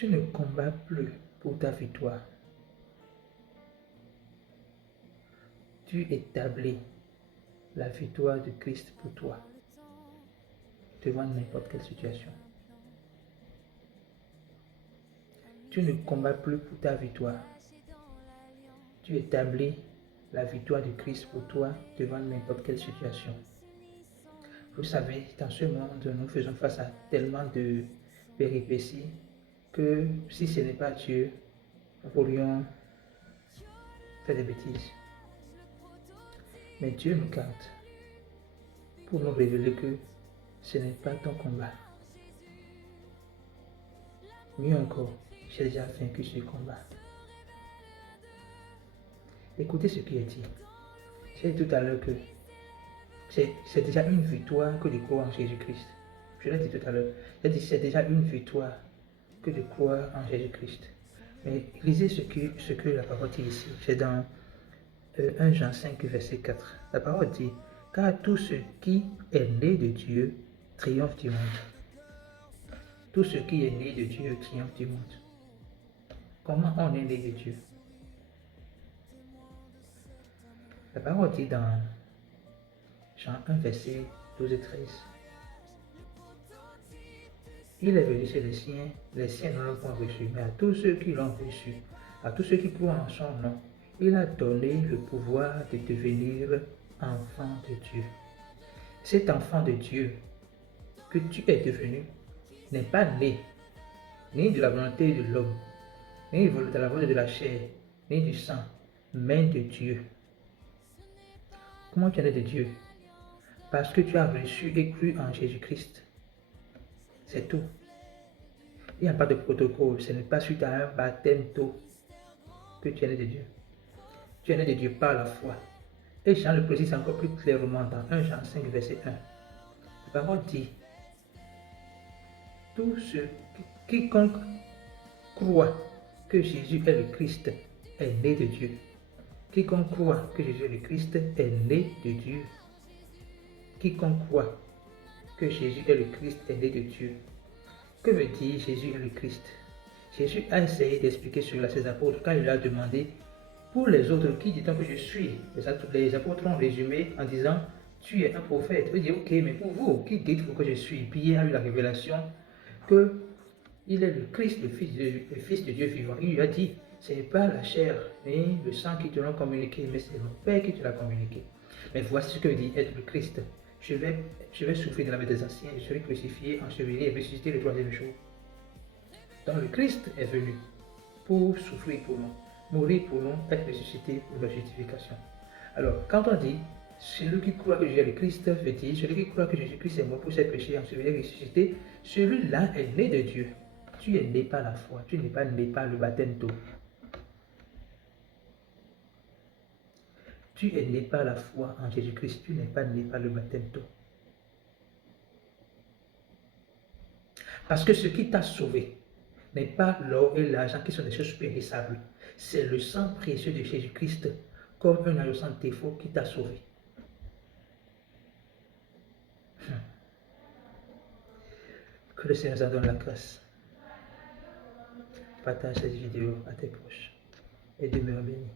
Tu ne combats plus pour ta victoire. Tu établis la victoire de Christ pour toi devant n'importe quelle situation. Tu ne combats plus pour ta victoire. Tu établis la victoire de Christ pour toi devant n'importe quelle situation. Vous savez, dans ce monde, nous faisons face à tellement de péripéties que si ce n'est pas Dieu, nous pourrions faire des bêtises. Mais Dieu nous garde pour nous révéler que ce n'est pas ton combat. Mieux encore, j'ai déjà vaincu ce combat. Écoutez ce qui est dit. J'ai dit tout à l'heure que c'est déjà une victoire que de croire en Jésus-Christ. Je l'ai dit tout à l'heure. J'ai dit c'est déjà une victoire que de croire en Jésus-Christ. Mais lisez ce que la parole dit ici. C'est dans 1 Jean 5, verset 4. La parole dit, car tout ce qui est né de Dieu triomphe du monde. Tout ce qui est né de Dieu triomphe du monde. Comment on est né de Dieu? La parole dit dans Jean 1, verset 12 et 13. Il est venu chez les siens ne l'ont pas reçu, mais à tous ceux qui l'ont reçu, à tous ceux qui croient en son nom, il a donné le pouvoir de devenir enfant de Dieu. Cet enfant de Dieu que tu es devenu n'est pas né ni de la volonté de l'homme, ni de la volonté de la chair, ni du sang, mais de Dieu. Comment tu es né de Dieu? Parce que tu as reçu et cru en Jésus-Christ. C'est tout. Il n'y a pas de protocole. Ce n'est pas suite à un baptême d'eau que tu es né de Dieu. Tu es né de Dieu par la foi. Et Jean le précise encore plus clairement dans 1 Jean 5, verset 1. La parole dit, quiconque croit que Jésus est le Christ est né de Dieu. Quiconque croit que Jésus est le Christ est né de Dieu. Quiconque croit que Jésus est le Christ est né de Dieu. Que veut dire Jésus est le Christ? Jésus a essayé d'expliquer cela à ses apôtres quand il leur a demandé, pour les autres, qui dit-on que je suis? Les apôtres ont résumé en disant, tu es un prophète. Il dit, ok, mais pour vous, qui dites-vous que je suis? Pierre a eu la révélation que il est le Christ, le Fils de Dieu vivant. Il lui a dit, ce n'est pas la chair ni le sang qui te l'ont communiqué, mais c'est mon Père qui te l'a communiqué. Mais voici ce que dit être le Christ. Je vais souffrir de la vie des anciens, je serai crucifié, enseveli et ressuscité le troisième jour. Donc le Christ est venu pour souffrir pour nous, mourir pour nous, être ressuscité pour la justification. Alors, quand on dit celui qui croit que Jésus est le Christ, veut dire celui qui croit que Jésus-Christ est mort pour ses péchés, enseveli et ressuscité, celui-là est né de Dieu. Tu es né par la foi, tu n'es pas né par le baptême d'eau. Tu es né par la foi en Jésus-Christ, tu n'es pas né par le baptême d'eau. Parce que ce qui t'a sauvé n'est pas l'or et l'argent qui sont des choses périssables. C'est le sang précieux de Jésus-Christ comme un agneau sans défaut qui t'a sauvé. Que le Seigneur nous donne la grâce. Partage cette vidéo à tes proches et demeure béni.